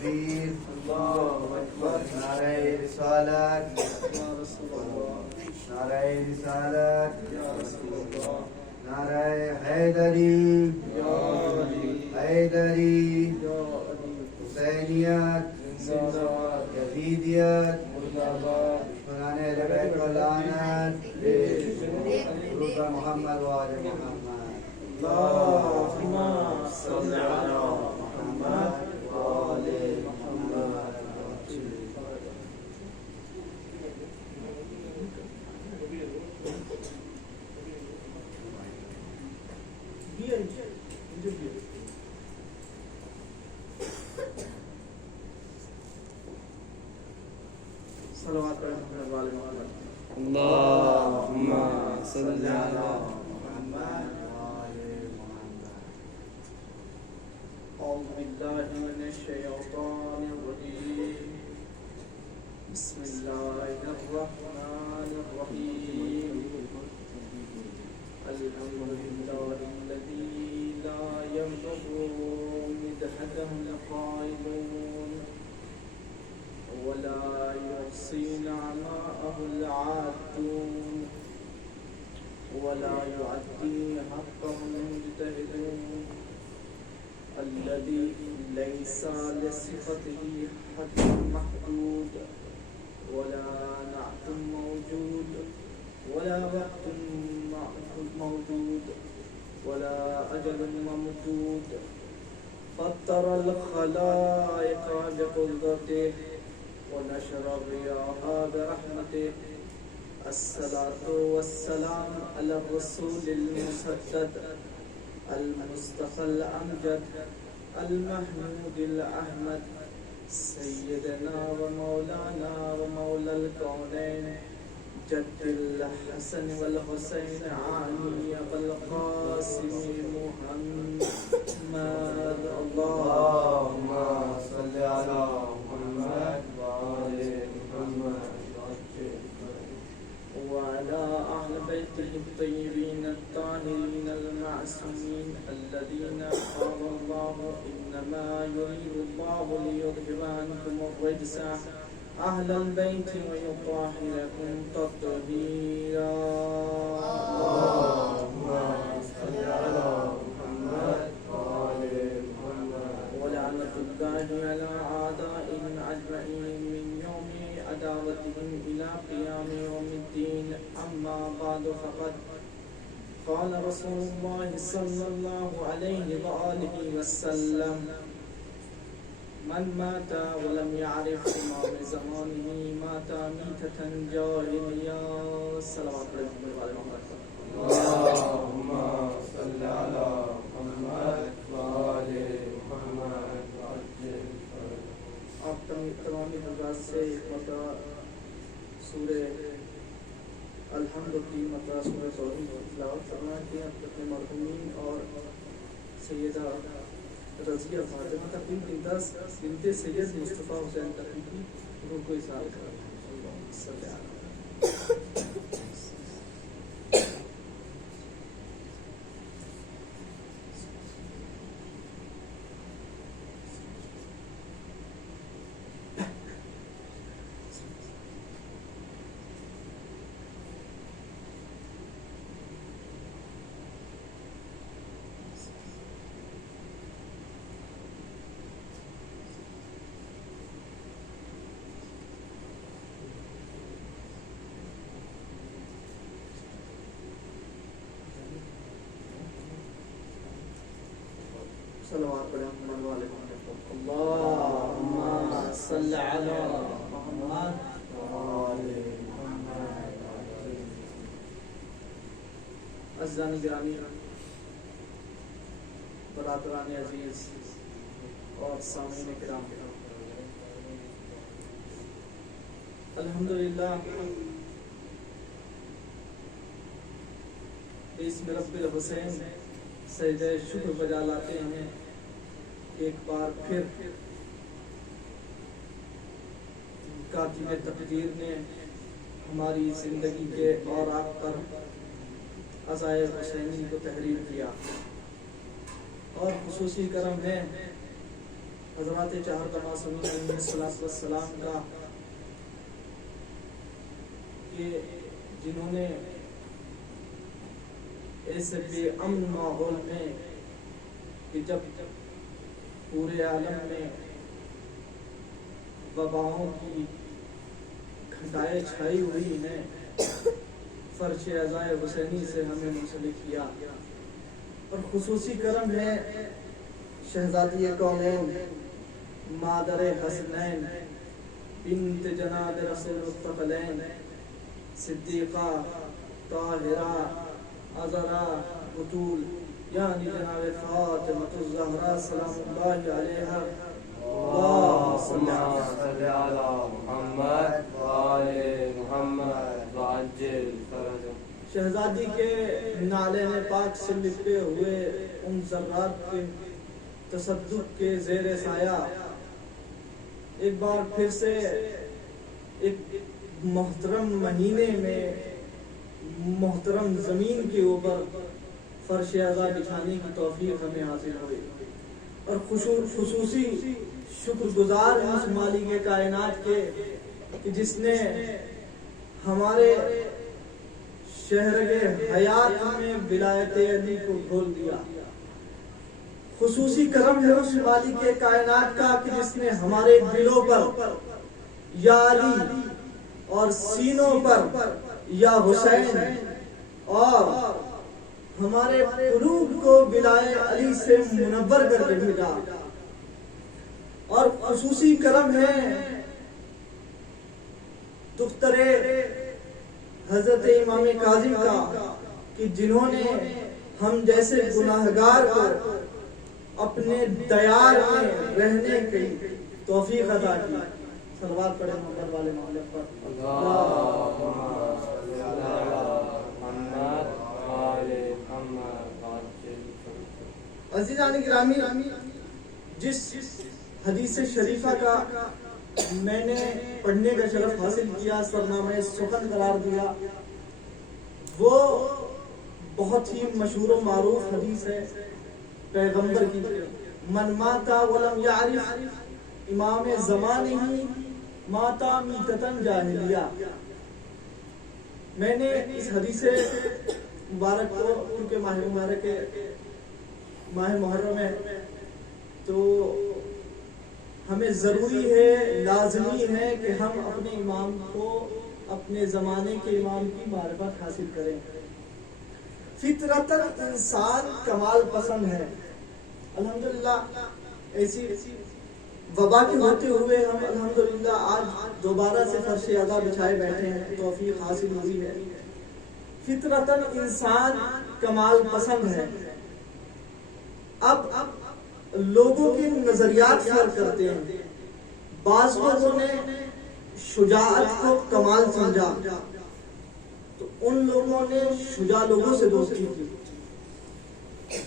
تکبیر نعرہ رسالت نعرہ رسالت نعرہ حیدری حیدری حسینیت یزیدیت دشمنان اہل بیت کو لعنت درود بر محمد و آل محمد اللہم صل علی محمد و آل محمد. اللهم صل على محمد وآل محمد. أعوذ بالله من الشيطان الرجيم. بسم الله الرحمن الرحيم. الحمد لله الذي لا يبلغ مدحته القائلون ولا يحصي نعماءه العادون ولا يعدي حقه المجتهدون الذي ليس لصفته حد محدود ولا نعت موجود ولا وقت موجود ولا أجل ممدود فطر الخلائق بقدرته ونشر الرياح برحمته. الصلاة والسلام على الرسول المسدد المصطفى الأمجد المحمود الأحمد سيدنا ومولانا ومولى الكونين جد الحسن والحسين علي والقاسم محمد. اللهم صل على محمد وآل محمد وعلى أهل بيته الطيبين الطاهرين المعصومين الذين قال الله إنما يريد الله ليذهب عنكم الرجس أهل البيت ويطهركم تطهيرا. اللهم صل على محمد وآل محمد. ولعنة الله على أعدائهم أجمعين من يوم عداوتهم إلى قيام يوم الدين. أما بعد فقد قال رسول الله صلى الله عليه وآله وسلم من مات ولم يعرف إمام زمانه مات ميتة جاهلية. صلوات الله. اللهم صل على محمد وآل محمد. آپ تمامی حضرات سے ایک مرتبہ سورہ الحمد کی مرتبہ سورہ توحید کی تلاوت کرنا کہ اپنے مرحومین اور سیدہ رضیہ فاطمہ تقریب بنت سید مصطفیٰ حسین تقریب کی روح کو اظہار کرنا. صلی اللہ علیہ صلوات پڑھیں محمد والے محمد. اللہم صل علی محمد وآل محمد. عزیزان گرامی، برادران عزیز اور سامعین کرام، الحمدللہ بسم رب الحسین سجدہ شکر بجا لاتے ہیں. ایک بار پھر کاتب تقدیر نے ہماری زندگی کے اوراق پر عزائے حسینی کو تحریر کیا، اور خصوصی کرم ہے حضرات چہارہ معصومین علیہ السلام کا کہ جنہوں نے ایسے بے امن ماحول میں کہ جب پورے عالم میں وباؤں کی گھٹائیں چھائی ہوئی ہیں، فرش عزائے حسینی سے ہمیں منسلک کیا. اور خصوصی کرم ہے شہزادی کونین مادر حسنین بنت جناب رسول الثقلین صدیقہ طاہرہ عذرا بطول یعنی جناب فاطمہ الزہرا سلام اللہ علیہا. اللهم صل على محمد وآل محمد وعجل فرجهم. شہزادی کے نالین پاک سے لپٹے ہوئے ان ذرات کے تصدق کے زیر سایہ ایک بار پھر سے ایک محترم مہینے میں محترم زمین کے اوپر فرش عزا بچھانے کی توفیق ہمیں حاصل ہوئی. اور خصوصی شکر گزار ہیں اس مالک کائنات کے کہ جس نے ہمارے شہر کے حیات میں ولایت علی کو کھول دیا. خصوصی کرم ہے اس مالک کائنات کا کہ جس نے ہمارے دلوں پر یا علی اور سینوں پر یا حسین اور ہمارے قلوب کو ولایت علی سے منور کر کے بھیجا. اور خصوصی کرم ہے دختر حضرت امام کاظم کا کہ جنہوں نے ہم جیسے گناہگار کو اپنے دیار میں رہنے کی توفیق عطا کی. صلوات پڑھیں محمد والے محمد پر. اللهم صل على محمد وآل محمد وعجل فرجهم. عزیزان گرامی، جس حدیث شریفہ کا میں نے پڑھنے کا شرف حاصل کیا، سرنامہ سخن قرار دیا، وہ بہت ہی مشہور و معروف حدیث ہے پیغمبر کی. من ماتا ولم یعرف امام زمانہ ماتا میتتن جاہلیہ. میں نے اس حدیث مبارک کو، کیونکہ ماہ مبارک ماہ محرم ہے، تو ہمیں ضروری ہے، لازمی ہے کہ ہم اپنے امام کو، اپنے زمانے کے امام کی معرفت حاصل کریں. فطرتاً انسان کمال پسند ہے. الحمدللہ ایسی وبا کے ہوتے ہوئے ہم الحمدللہ آج دوبارہ سے فرش عزا بچھائے بیٹھے ہیں، توفیق حاصل ہوئی ہے. فطرتاً انسان کمال پسند ہے. اب لوگوں کے نظریات فرق کرتے ہیں. بعض لوگوں نے شجاعت کو کمال سمجھا تو ان لوگوں نے شجاع لوگوں سے دوستی کی.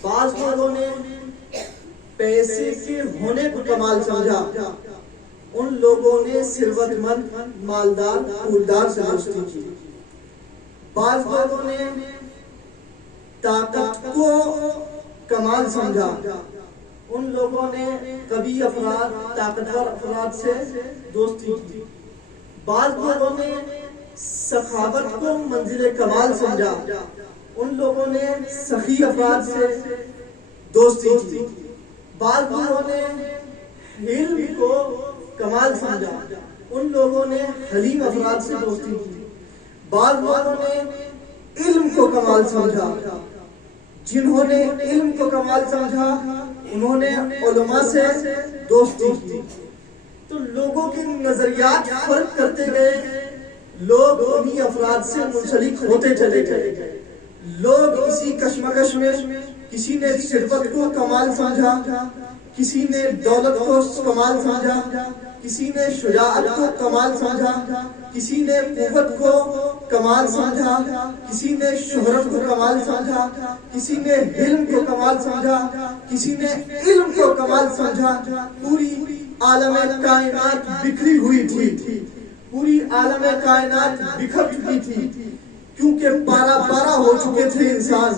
بعض لوگوں نے پیسے کے ہونے کو کمال سمجھا، ان لوگوں نے ثروت مند مالدار پولدار سے دوستی کی. بعض لوگوں نے طاقت کو کمال سمجھا، ان لوگوں نے قوی افراد طاقتور افراد سے دوستی کی. بعض لوگوں نے سخاوت کو منزل کمال سمجھا، ان لوگوں نے سخی افراد سے دوستی کی. بعض لوگوں نے علم کو کمال سمجھا، ان لوگوں نے حلیم افراد سے دوستی کی. بعض لوگوں نے علم کو کمال سمجھا، جنہوں نے علم کو کمال سمجھا انہوں نے علماء سے دوستی کی. تو لوگوں کے نظریات فرق کرتے گئے، لوگ انہی افراد سے منسلک ہوتے چلے گئے. لوگ اسی کشمکش میں کسی نے ثروت کو کمال سمجھا، کسی نے دولت کو کمال سمجھا، کسی نے شجاعت کو کمال سمجھا، کسی نے قوت کو کمال سمجھا، کسی نے شہرت کو کمال سمجھا، کسی نے علم کو کمال سمجھا، کسی نے علم کو کمال سمجھا. پوری عالم کائنات بکھری ہوئی تھی، پوری عالم کائنات بکھر چکی تھی، کیونکہ پارا پارا ہو چکے تھے انسان.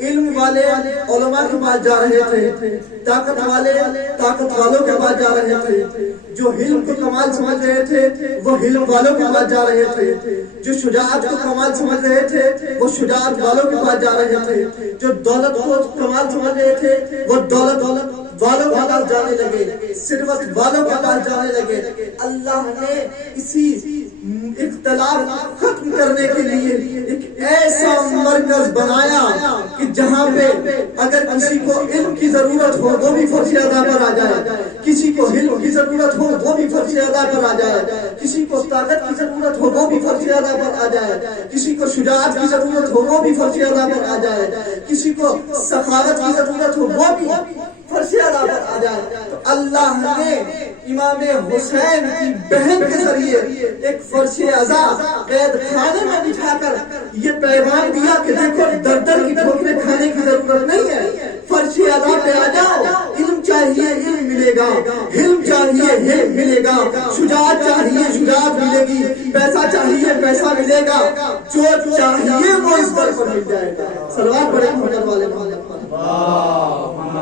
علم والے علماء کے پاس جا رہے تھے، طاقت والے طاقت والوں کے پاس جا رہے تھے، جو علم کو کمال سمجھ رہے تھے وہ علم والوں کے پاس جا رہے تھے، جو شجاعت کو کمال سمجھ رہے تھے وہ شجاعت والوں کے پاس جا رہے تھے، جو دولت کو کمال سمجھ رہے تھے وہ دولت والوں کے پاس جانے لگے، ثروت والوں کے پاس جانے لگے۔ اللہ نے اسی اختلاف ختم کرنے کے لیے ایک ایسا مرکز بنایا کہ جہاں پہ اگر کسی کو علم کی ضرورت ہو وہ بھی فرض ادا پر آ جائے، کسی کو علم کی ضرورت ہو وہ بھی فرض ادا پر آ جائے، کسی کو طاقت کی ضرورت ہو وہ بھی فرض ادا پر آ جائے، کسی کو شجاعت کی ضرورت ہو وہ بھی فرض ادا پر آ جائے، کسی کو سخاوت کی ضرورت ہو وہ بھی فرض ادا پر آ جائے۔ تو اللہ نے امام حسین کی بہن کے ذریعے ایک فرش ازا قید خانے میں بٹھا کر یہ پیغام دیا کہ دیکھو در در کی ٹھوکریں کھانے کی ضرورت نہیں ہے، فرش ازا پہ آ جاؤ، علم چاہیے علم ملے گا، علم چاہیے علم ملے گا، شجاعت چاہیے شجاعت ملے گی، پیسہ چاہیے پیسہ ملے گا، جو چاہیے وہ اس در پر مل جائے گا۔ صلوات پڑھیں محمد والے محمد پر۔ اللہم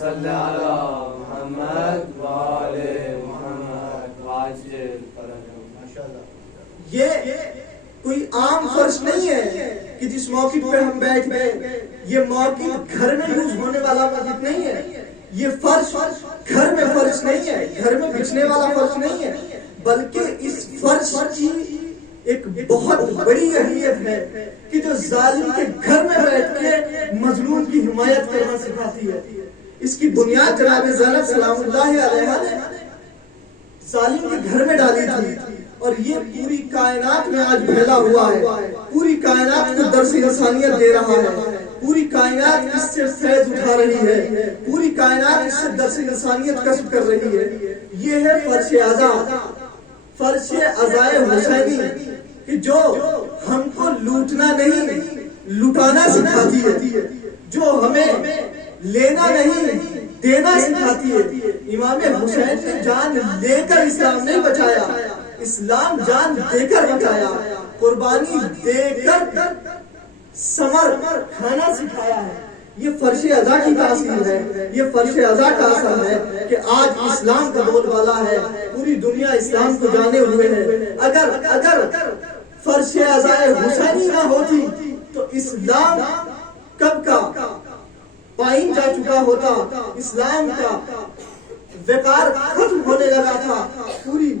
صلی علی محمد وعلی محمد وعجل فرجهم۔ یہ کوئی عام فرش نہیں ہے کہ جس موقع پہ ہم بیٹھ گئے، یہ موقع گھر میں یوز ہونے والا مسجد نہیں ہے، یہ فرش گھر میں فرش نہیں ہے، گھر میں بچھنے والا فرش نہیں ہے، بلکہ اس فرش کی ایک بہت بڑی اہمیت ہے کہ جو ظالم کے گھر میں بیٹھ کے مظلوم کی حمایت کرنا سکھاتی ہے۔ اس کی بنیاد جناب زینب سلام اللہ علیہا نے ظالم کے گھر میں ڈالی تھی، اور یہ پوری کائنات میں آج پھیلا ہوا ہے، پوری کائنات کو درس انسانیت دے رہا ہے، پوری کائنات اس سے فیض اٹھا رہی ہے، پوری کائنات اس سے درس انسانیت کسب کر رہی ہے۔ یہ ہے فرش ازا، فرش ازائے حسینی کہ جو ہم کو لوٹنا نہیں لٹانا سکھاتی ہے، جو ہمیں لینا نہیں دینا سکھاتی ہے۔ امام حسین نے جان لے کر اسلام نہیں بچایا، اسلام جان دے کر بچایا، قربانی دے کر ثمر کھانا سکھایا ہے۔ یہ فرش ازا کی تاثیر ہے، یہ فرش ازا کا اثر ہے کہ آج اسلام کا بول بالا ہے، پوری دنیا اسلام کو جانے ہوئے ہے۔ اگر فرش ازائے حسینی نہ ہوتی تو اسلام کب کا پائن جا چکا ہوتا، اسلام کا وقار ختم ہونے لگا تھا، پوری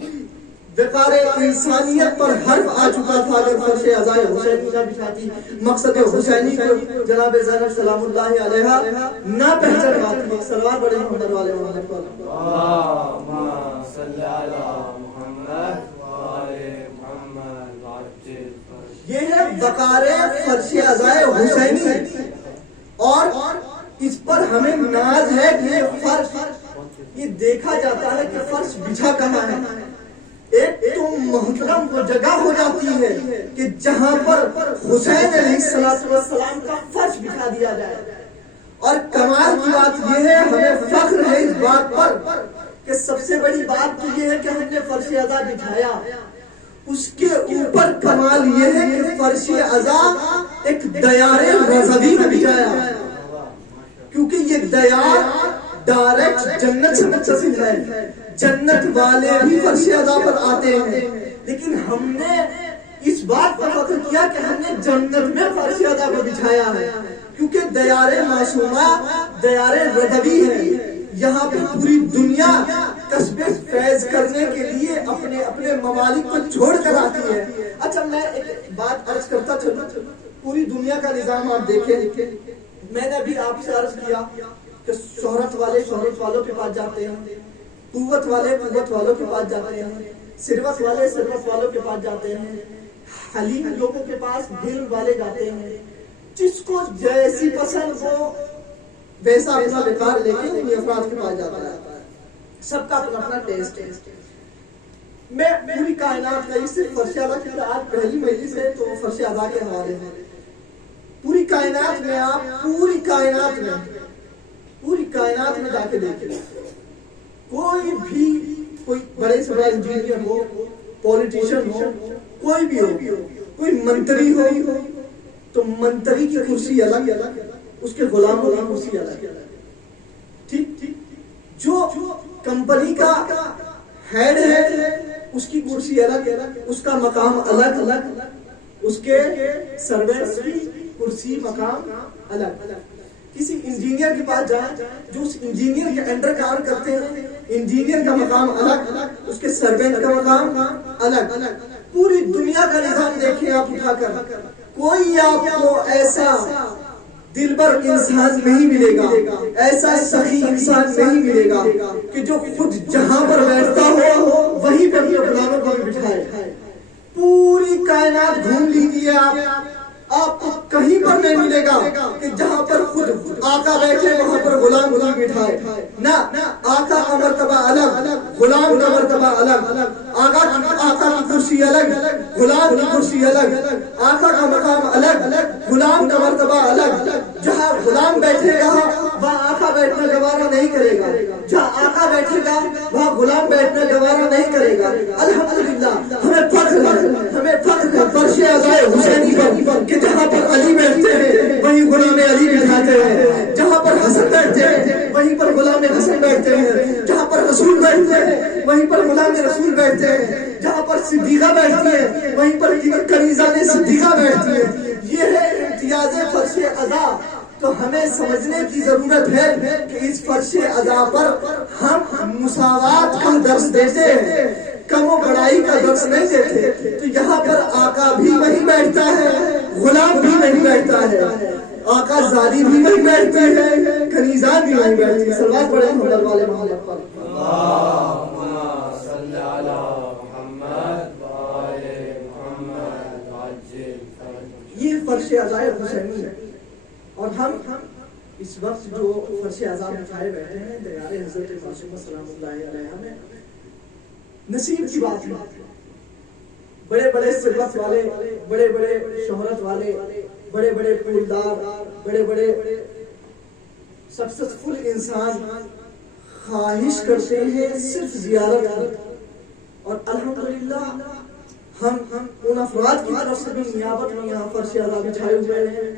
وقار انسانیت پر حرف آ چکا تھا اگر فرش ازائے حسینی نہ بچھاتی، مقصد حسینی کو جناب زینب سلام اللہ علیہا نہ پہچان پاتی۔ صلوات پڑھیں محمد والے محمد پر۔ اللہم صلی علی محمد وعلی محمد وعجل فرجهم۔ یہ ہے وقار فرش ازائے حسینی، اور اس پر ہمیں ناز ہے کہ یہ فرش، یہ دیکھا جاتا ہے کہ فرش بچھا کہاں ہے۔ ایک تو محترم وہ جگہ ہو جاتی ہے کہ جہاں پر حسین علیہ السلام کا فرش بچھا دیا جائے، اور کمال کی بات یہ ہے، ہمیں فخر ہے اس بات پر کہ سب سے بڑی بات تو یہ ہے کہ ہم نے فرش ازا بچھایا، اس کے اوپر کمال یہ ہے کہ فرش ازا ایک دیار رضوی میں بچھایا، کیونکہ یہ دیار ڈائریکٹ جنت سے متصل ہے، جنت والے بھی فرش ازا پر آتے ہیں، لیکن ہم نے اس بات پر فخر کیا کہ ہم نے جنت میں فرش ازا کو بچھایا ہے، کیونکہ دیار معصومہ دیار رضوی ہے، یہاں پہ پوری دنیا قصب فیض کرنے کے لیے اپنے ممالک کو چھوڑ کر آتی ہے۔ اچھا میں ایک بات عرض کرتا چلوں، پوری دنیا کا نظام آپ دیکھیں، میں نے ابھی آپ سے عرض کیا کہ شہرت والے شہرت والوں کے پاس جاتے ہیں، قوت والے قوت والوں کے پاس جاتے ہیں، ثروت والے ثروت والوں کے پاس جاتے ہیں، حلیم لوگوں کے پاس دل والے جاتے ہیں، جس کو جیسی پسند ہو ویسا اپنا وقار لے کے انہیں افراد کے پاس جاتا ہے، سب کا اپنا اپنا ٹیسٹ ہے۔ میں پوری کائنات کا یہ صرف فرش ازا کی آج پہلی مجلس ہے تو فرش ازا کے حوالے ہیں، پوری کائنات میں آپ پوری کائنات میں جا کے دیکھیں، کوئی بھی کوئی بڑے سے بڑا انجینئر ہو، پولیٹیشن ہو، کوئی بھی ہو، کوئی منتری ہو تو منتری کی کرسی الگ، اس کے غلاموں کی کرسی الگ. ٹھیک. جو کمپنی کا ہیڈ ہے اس کی کرسی الگ، اس کا مقام الگ، اس کے سروینٹس کی کرسی مقام الگ. کسی انجینئر کے پاس جائیں، جو اس انجینئر کے انڈر کام کرتے ہیں، انجینئر کا مقام الگ، اس کے سروینٹ کا مقام الگ. پوری دنیا کا نظام دیکھیں آپ اٹھا کر، کوئی آپ کو ایسا دلبر انسان نہیں ملے گا، ایسا سخی انسان نہیں ملے گا کہ جو خود جہاں پر بیٹھتا ہو وہیں پر اپنے غلاموں کو بھی بٹھائے. پوری کائنات گھوم لیجیے آپ کو کہیں پر نہیں ملے گا کہ جہاں پر خود آقا بیٹھے وہاں پر غلام بٹھائے. نہ، آقا کا مرتبہ الگ، غلام کا مرتبہ الگ. آقا کی کرسی الگ، غلام کی کرسی الگ. آقا کا مقام الگ، غلام کا مرتبہ الگ. جہاں غلام بیٹھے گا وہاں آقا بیٹھنا گوارا نہیں کرے گا، جہاں آقا بیٹھے گا وہاں غلام بیٹھنا گوارا نہیں کرے گا. الحمدللہ ہمیں فخر ہے فرش عزائے حسینی پر کہ جہاں پر علی بیٹھتے ہیں وہیں غلام علی بٹھاتے ہیں، جہاں پر حسن بیٹھتے ہیں وہیں پر غلام حسن بیٹھتے ہیں، جہاں پر رسول بیٹھتے ہیں وہیں پر غلام رسول بیٹھتے ہیں، جہاں پر صدیقہ بیٹھتی ہے وہیں پر کنیزہ صدیقہ بیٹھتی ہے. یہ ہے امتیاز فرش عزا. تو ہمیں سمجھنے کی ضرورت ہے کہ اس فرش عزا پر ہم مساوات کا درس دیتے ہیں، کم و بڑائی کا درس نہیں دیتے. تو یہاں پر آقا بھی وہیں بیٹھتا ہے، غلام بھی وہیں بیٹھتا ہے، آقا زادی بھی وہیں بیٹھتے ہیں، کنیزان بھی وہیں بیٹھتی ہے. صلوات پڑھیں محمد والے محمد پر. اللهم صل على محمد وآل محمد عجل فرجهم. یہ فرش عزائے حسینی ہے. اور ہم اس وقت جو فرش عزا اٹھائے بیٹھے ہیں دیار حضرت معصومہ سلام اللہ علیہ میں، نصیب کی بات ہے. بڑے بڑے ثروت والے، بڑے بڑے شہرت والے، بڑے بڑے پولدار، بڑے بڑے سکسیسفل انسان خواہش کرتے ہیں صرف زیارت کی. اور الحمدللہ ہم ان افراد کی طرف سے بھی نیابت میں یہاں فرش عزا بچھائے ہوئے ہیں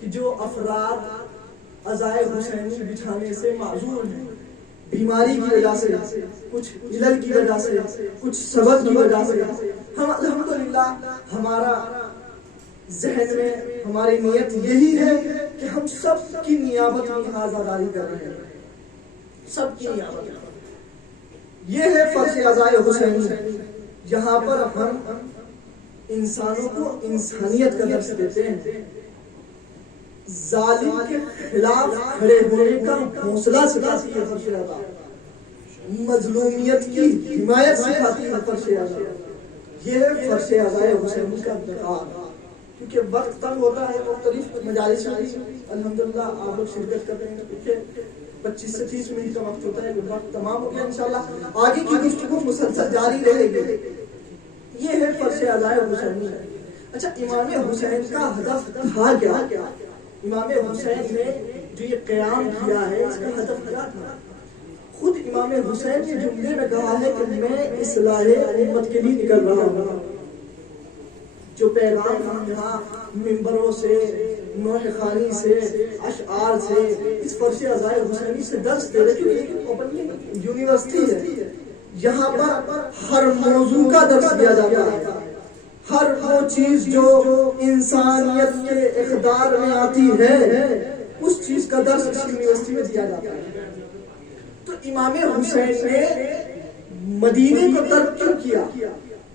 کہ جو افراد عزائے حسینی بچھانے سے معذور ہیں، بیماری کی وجہ سے، کچھ علل کی وجہ سے، کچھ سبب کی وجہ سے. ہم الحمدللہ ہمارا ذہن میں ہماری نیت یہی ہے کہ ہم سب کی نیابت میں یہاں عزاداری کر رہے ہیں، سب کی نیابت. یہ ہے فرش عزائے حسینی، جہاں پر ہم انسانوں کو انسانیت کا درس دیتے ہیں، ظالم کے خلاف کھڑے ہونے کا حوصلہ سکھاتی ہے فرش عزا، مظلومیت کی حمایت سکھاتی ہے فرش عزا. یہ ہے فرش عزائے حسینی کا انتقال. کیونکہ وقت تنگ ہوتا ہے، مختلف مجالس میں الحمدللہ آپ لوگ شرکت کرتے ہیں، کیونکہ 25 سے 30 منٹ کا وقت ہوتا ہے. وقت تمام ہو گیا، انشاءاللہ آگے کی گفتگو مسلسل جاری رہے گی. یہ ہے فرش عزائے حسینی. اچھا، امام حسین کا ہدف تھا کیا؟ امام حسین نے جو یہ قیام کیا ہے اس کا ہدف کیا تھا؟ خود امام حسین نے جملے میں کہا ہے کہ میں اصلاح امت کے لیے نکل رہا ہوں. جو پیغام ہم یہاں ممبروں سے، نوح خوانی سے، اشعار سے، اس فرش عزائے حسینی سے درس دے رہے ہیں. یونیورسٹی ہے، یہاں پر ہر موضوع کا درس دیا جاتا ہے. ہر وہ چیز جو انسانیت کے اقدار میں آتی ہے اس چیز کا درس اس یونیورسٹی میں دیا جاتا ہے. تو امام حسین نے مدینے کو ترک کیوں کیا؟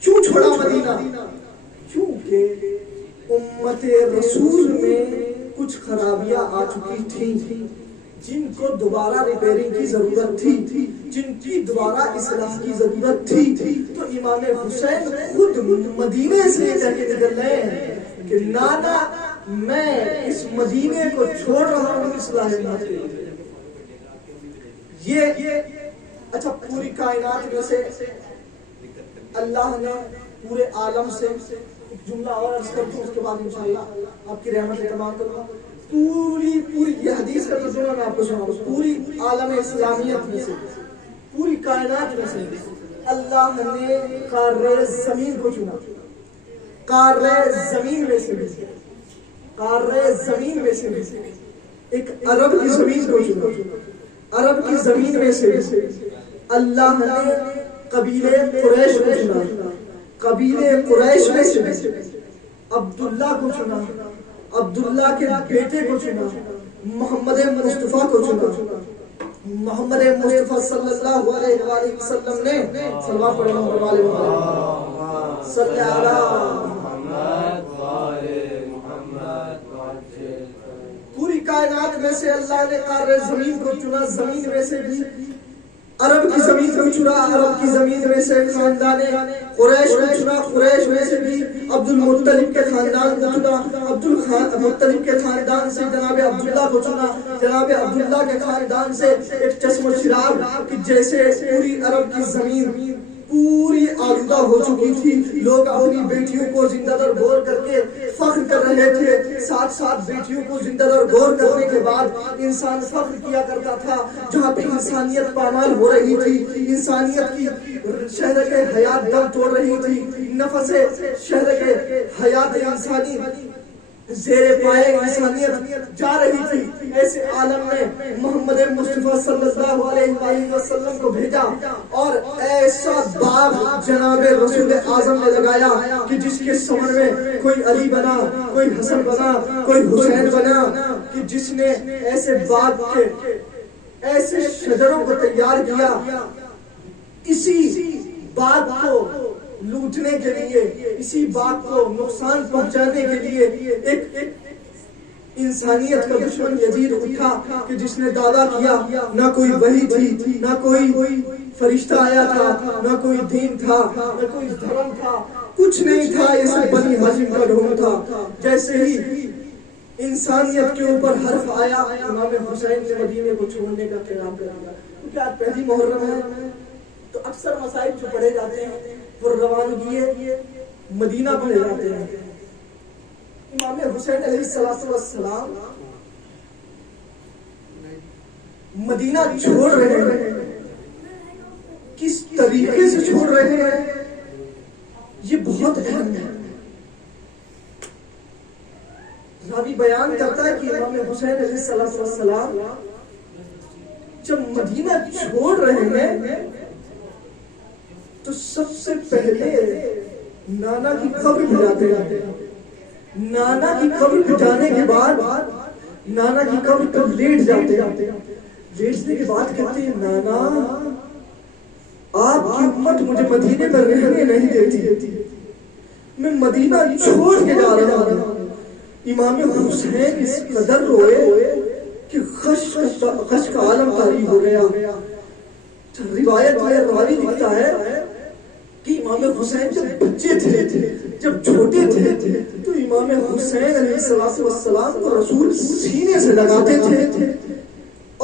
کیوں چھوڑا مدینہ؟ کیونکہ امت رسول میں کچھ خرابیاں آ چکی تھیں جن کو دوبارہ ریپیئرنگ کی ضرورت تھی، جن کی دوبارہ اصلاح کی ضرورت تھی. تو امام حسین خود مدینے سے نکل رہے ہیں کہ نانا میں اس مدینے کو چھوڑ رہا ہوں اصلاح امت کے لیے. یہ اچھا، پوری کائنات میں سے اللہ نے پورے عالم سے ایک جملہ اور عرض کرتا ہوں، اس کے بعد انشاءاللہ آپ کی رحمت سے تمام کروں. پوری یہ حدیث کا ترجمہ میں آپ کو سناؤں. پوری عالم اسلامیت میں سے، پوری کائنات میں سے اللہ نے قارِ زمین کو چنا. قارِ زمین میں سے بھی، قارِ زمین میں سے بھی ایک عرب کی زمین کو چنا. عرب کی زمین میں سے اللہ نے قبیلے قریش کو چنا. قبیلے قریش میں سے عبداللہ کو چنا. عبداللہ کے بیٹے کو چنا. محمد مصطفیٰ کو چنا. محمد مصطفیٰ صلی اللہ علیہ وآلہ وسلم نے صلوات پڑھیں محمد والے محمد صلی اللہ پوری کائنات میں سے اللہ نے قارِ زمین کو چنا. زمین میں سے بھی عرب کی زمین کو چنا. عرب کی زمین میں سے خاندان قریش کو چنا. قریش میں سے بھی عبد المطلب کے خاندان کو چنا. عبد المطلب کے خاندان سے جناب عبداللہ کو چنا. جناب عبداللہ کے خاندان سے ایک چشم و چراغ کہ جیسے پوری عرب کی زمین پوری آلودہ ہو چکی تھی. لوگ اپنی بیٹیوں کو زندہ در گور کر کے فخر کر رہے تھے. ساتھ ساتھ بیٹیوں کو زندہ در گور کرنے کے بعد انسان فخر کیا کرتا تھا. جہاں پہ انسانیت پامال ہو رہی تھی, انسانیت کی شہرک حیات دم توڑ رہی تھی, نفس شہرک حیات انسانی زیر پائے انسانیت جا رہی تھی, ایسے عالم میں محمد مصطفیٰ صلی اللہ علیہ وآلہ وسلم کو بھیجا اور ایسا باغ جناب رسول اعظم نے لگایا کہ جس کے ثمر میں کوئی علی بنا, کوئی حسن بنا, کوئی حسین بنا, کہ جس نے ایسے باغ کے ایسے شجروں کو تیار کیا. اسی باغ کو لوٹنے کے لیے, اسی بات کو نقصان پہنچانے کے لیے ایک انسانیت کا دشمن یزید اٹھا کہ جس نے دعویٰ کیا نہ کوئی وحی تھی, نہ کوئی فرشتہ آیا تھا, نہ کوئی دین تھا, نہ کوئی دھرم تھا, کچھ نہیں تھا. یہ سب بنی ہاشم کا ڈھونگ تھا. جیسے ہی انسانیت کے اوپر حرف آیا, امام حسین نے مدینے کو چھوڑنے کا اعلان کر دیا. کیونکہ آج پہلی محرم ہے تو اکثر مسائل جو پڑھے جاتے ہیں وہ روانگی مدینہ پڑھے جاتے ہیں. امام حسین علیہ السلام مدینہ چھوڑ رہے ہیں. کس طریقے سے چھوڑ رہے ہیں یہ بہت اہم ہے. راوی بیان کرتا ہے کہ امام حسین علیہ السلام جب مدینہ چھوڑ رہے ہیں تو سب سے پہلے نانا کی قبر پہ جاتے ہیں. نانا کی قبر پہ جانے کے بعد نانا کی قبر پر لیٹ جاتے ہیں. لیٹنے کے بعد کہتے ہیں نانا آپ کی امت مجھے مدینے پر رہنے نہیں دیتی, میں مدینہ چھوڑ کے جا رہا ہوں. امام حسین اس قدر روئے کہ خشک کا عالم طاری ہو گیا. روایت میں راوی لکھتا ہے کہ امام حسین جب بچے تھے, جب چھوٹے تھے, تو امام حسین علیہ السلام کو رسول سینے سے لگاتے تھے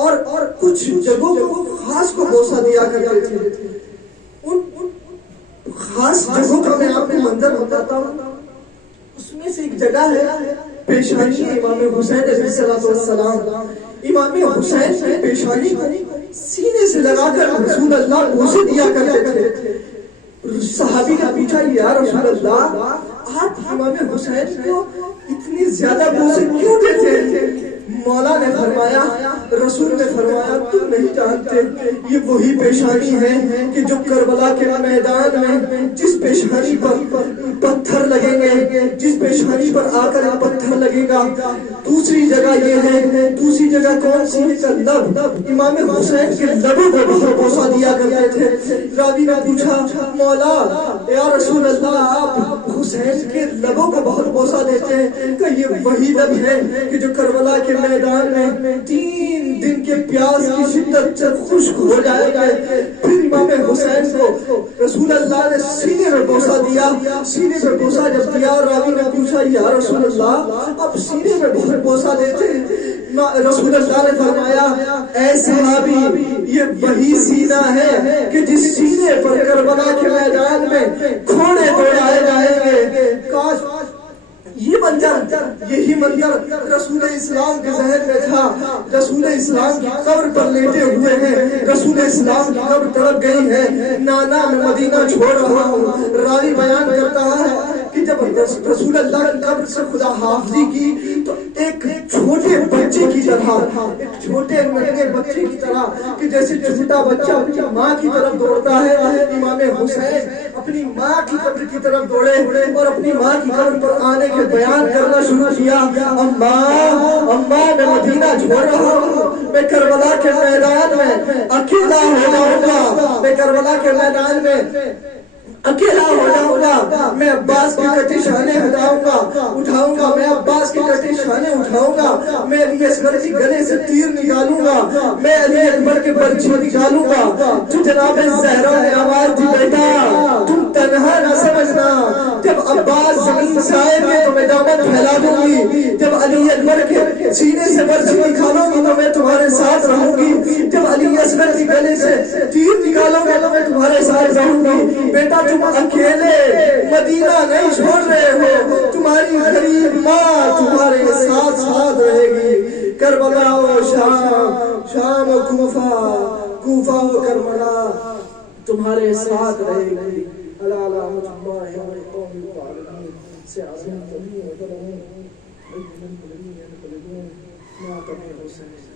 اور کچھ جگہوں کو خاص کو بوسہ دیا کرتے تھے. ان خاص جگہوں کا میں آپ کو منظر بتاتا ہوں. اس میں سے ایک جگہ ہے پیشانی امام حسین علیہ السلام. امام حسین کی پیشانی کو سینے سے لگا کر رسول اللہ بوسے دیا کرتے تھے. صحابی نے پوچھا یا رسول اللہ آپ امام حسین کو اتنی زیادہ بوسے کیوں دیتے ہیں؟ مولا نے فرمایا, رسول نے فرمایا تم نہیں جانتے یہ وہی پیشانی ہے کہ جو کربلا کے میدان میں جس پیشانی پر پتھر لگیں گے, جس پیشانی پر آ کر پتھر لگے گا, دوسری جگہ یہ ہے. دوسری جگہ کون سی ہے؟ لب. امام حسین کے لبوں کو بہت بوسہ دیا کرتے تھے. راوی نے پوچھا مولا یا رسول اللہ آپ حسین کے لبوں کو بہت بوسہ دیتے ہیں کہ یہ وہی لب ہے کہ جو کربلا کے میدان میں 3 دن کے پیاس کی شدت سے خشک ہو جائے گا. پھر امام حسین کو رسول اللہ نے سینے میں بوسہ دیا. سینے میں بوسہ جب دیا, راوی نے پوچھا یا رسول اللہ اب سینے میں بہت بوسہ دیتے ہیں. رسول اللہ نے فرمایا اے صحابی یہ وہی سینہ ہے کہ جس سینے پر کربلا کے میدان میں گھوڑے دوڑائے جائیں گے. کاش یہ منظر یہی منظر رسول اسلام کے ذہن میں تھا. رسول اسلام کی قبر پر لیٹے ہوئے ہیں, رسول اسلام کی قبر تڑپ گئی ہے. نانا میں مدینہ چھوڑ رہا ہوں. راوی بیان کرتا ہے کہ جب رسول اللہ کی قبر سے خدا حافظی کی تو ایک چھوٹے بچے کی طرح، ایک چھوٹے ننھے بچے کی طرح کہ جیسے چھوٹا بچہ اپنی ماں کی طرف دوڑتا ہے، امام حسین اپنی ماں کی قبر کی طرف دوڑے اور اپنی ماں کی قبر پر آنے کے بیان کرنا شروع کیا. اماں میں مدینہ چھوڑ رہا ہوں، میں کربلا کے میدان میں اکیلا ہو جاؤں گا، میں کربلا کے میدان میں اکیلا ہو جاؤں گا، میں عباس کی کٹی شانے اٹھاؤں گا، میں عباس کی کٹی شانے اٹھاؤں گا، میں علی اصغر کے گلے سے تیر نکالوں گا، میں علی اکبر کے برچھی نکالوں گا. تو جناب زہرا نے آواز دی بیٹا تم تنہا نہ سمجھنا، جب عباس زمین سے آئیں گے تو میں دامن پھیلا دوں گی، جب علی اکبر کے سینے سے برچھی نکالوں گی تو میں تمہارے ساتھ رہوں گی، جب علی اصغر کے گلے سے تیر نکالوں گے تو میں تمہارے ساتھ رہوں گی. بیٹا تم اکیلے مدینہ نہیں چھوڑ رہے ہو، تمہاری غریب ماں تمہارے ساتھ ساتھ رہے گی. کربلا و شام و کوفہ و کربلا تمہارے ساتھ رہے گی. اللہ رحمت اللہ قوم العالمین سے عظیم حسین